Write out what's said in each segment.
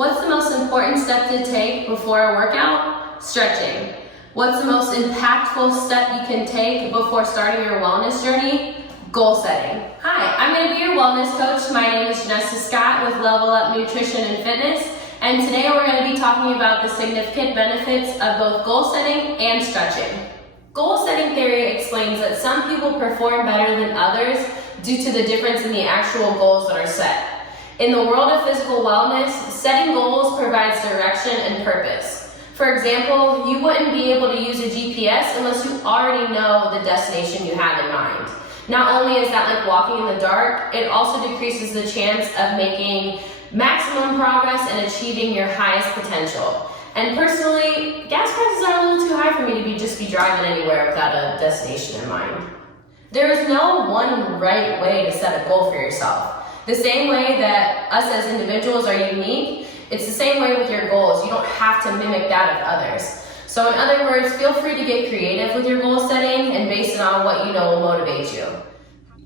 What's the most important step to take before a workout? Stretching. What's the most impactful step you can take before starting your wellness journey? Goal setting. Hi, I'm going to be your wellness coach. My name is Janessa Scott with Level Up Nutrition and Fitness, and today we're going to be talking about the significant benefits of both goal setting and stretching. Goal setting theory explains that some people perform better than others due to the difference in the actual goals that are set. In the world of physical wellness, setting goals provides direction and purpose. For example, you wouldn't be able to use a GPS unless you already know the destination you have in mind. Not only is that like walking in the dark, it also decreases the chance of making maximum progress and achieving your highest potential. And personally, gas prices are a little too high for me to just be driving anywhere without a destination in mind. There is no one right way to set a goal for yourself. The same way that us as individuals are unique, it's the same way with your goals. You don't have to mimic that of others. So in other words, feel free to get creative with your goal setting and base it on what you know will motivate you.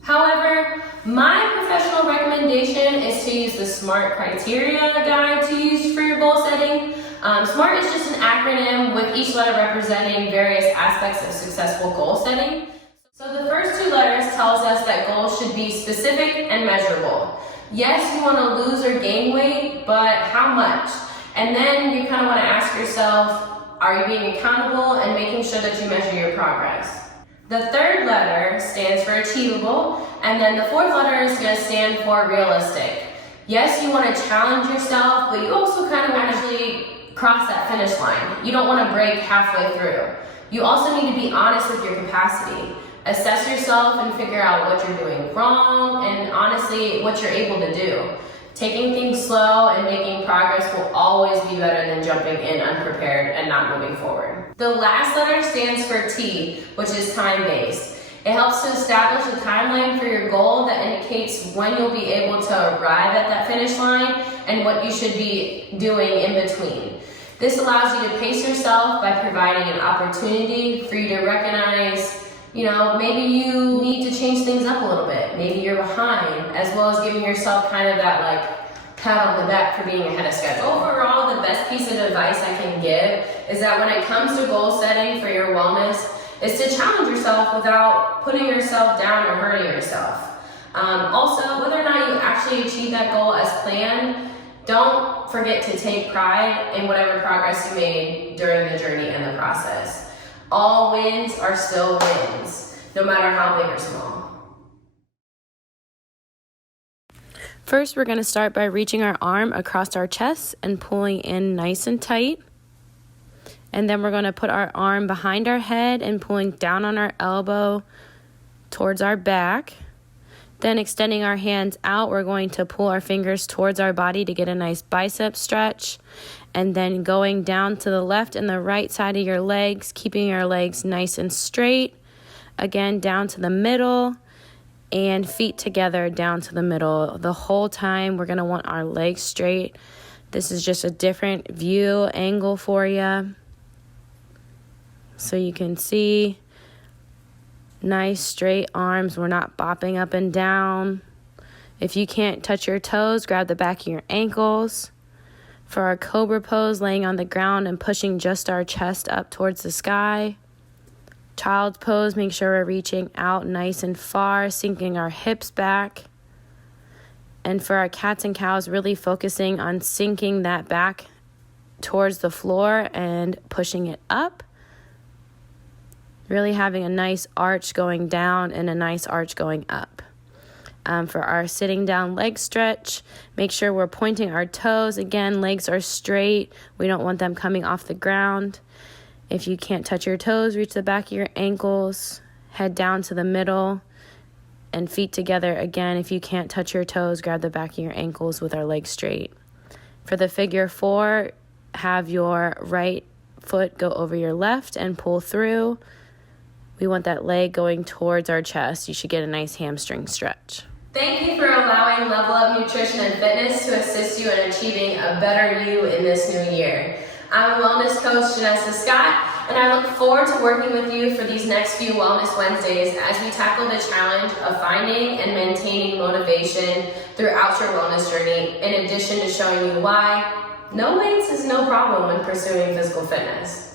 However, my professional recommendation is to use the SMART criteria guide to use for your goal setting. SMART is just an acronym with each letter representing various aspects of successful goal setting. So the first two letters tells us that goals should be specific and measurable. Yes, you want to lose or gain weight, but how much? And then you kind of want to ask yourself, are you being accountable and making sure that you measure your progress? The third letter stands for achievable, and then the fourth letter is going to stand for realistic. Yes, you want to challenge yourself, but you also kind of want to actually cross that finish line. You don't want to break halfway through. You also need to be honest with your capacity. Assess yourself and figure out what you're doing wrong and honestly what you're able to do. Taking things slow and making progress will always be better than jumping in unprepared and not moving forward. The last letter stands for T, which is time-based. It helps to establish a timeline for your goal that indicates when you'll be able to arrive at that finish line and what you should be doing in between. This allows you to pace yourself by providing an opportunity for you to recognize, maybe you need to change things up a little bit. Maybe you're behind, as well as giving yourself kind of that pat on the back for being ahead of schedule. Overall, the best piece of advice I can give is that when it comes to goal setting for your wellness, is to challenge yourself without putting yourself down or hurting yourself. Also, whether or not you actually achieve that goal as planned, don't forget to take pride in whatever progress you made during the journey and the process. All wins are still wins, no matter how big or small. First, we're going to start by reaching our arm across our chest and pulling in nice and tight. And then we're going to put our arm behind our head and pulling down on our elbow towards our back. Then extending our hands out, we're going to pull our fingers towards our body to get a nice bicep stretch. And then going down to the left and the right side of your legs, keeping your legs nice and straight. Again, down to the middle and feet together down to the middle. The whole time we're going to want our legs straight. This is just a different view angle for you. So you can see nice straight arms. We're not bopping up and down. If you can't touch your toes, grab the back of your ankles. For our Cobra Pose, laying on the ground and pushing just our chest up towards the sky. Child's Pose, make sure we're reaching out nice and far, sinking our hips back. And for our cats and cows, really focusing on sinking that back towards the floor and pushing it up. Really having a nice arch going down and a nice arch going up. For our sitting down leg stretch, make sure we're pointing our toes. Again, legs are straight. We don't want them coming off the ground. If you can't touch your toes, reach the back of your ankles, head down to the middle, and feet together. Again, if you can't touch your toes, grab the back of your ankles with our legs straight. For the figure 4, have your right foot go over your left and pull through. We want that leg going towards our chest. You should get a nice hamstring stretch. Thank you for allowing Level Up Nutrition and Fitness to assist you in achieving a better you in this new year. I'm wellness coach Janessa Scott, and I look forward to working with you for these next few Wellness Wednesdays as we tackle the challenge of finding and maintaining motivation throughout your wellness journey, in addition to showing you why no weights is no problem when pursuing physical fitness.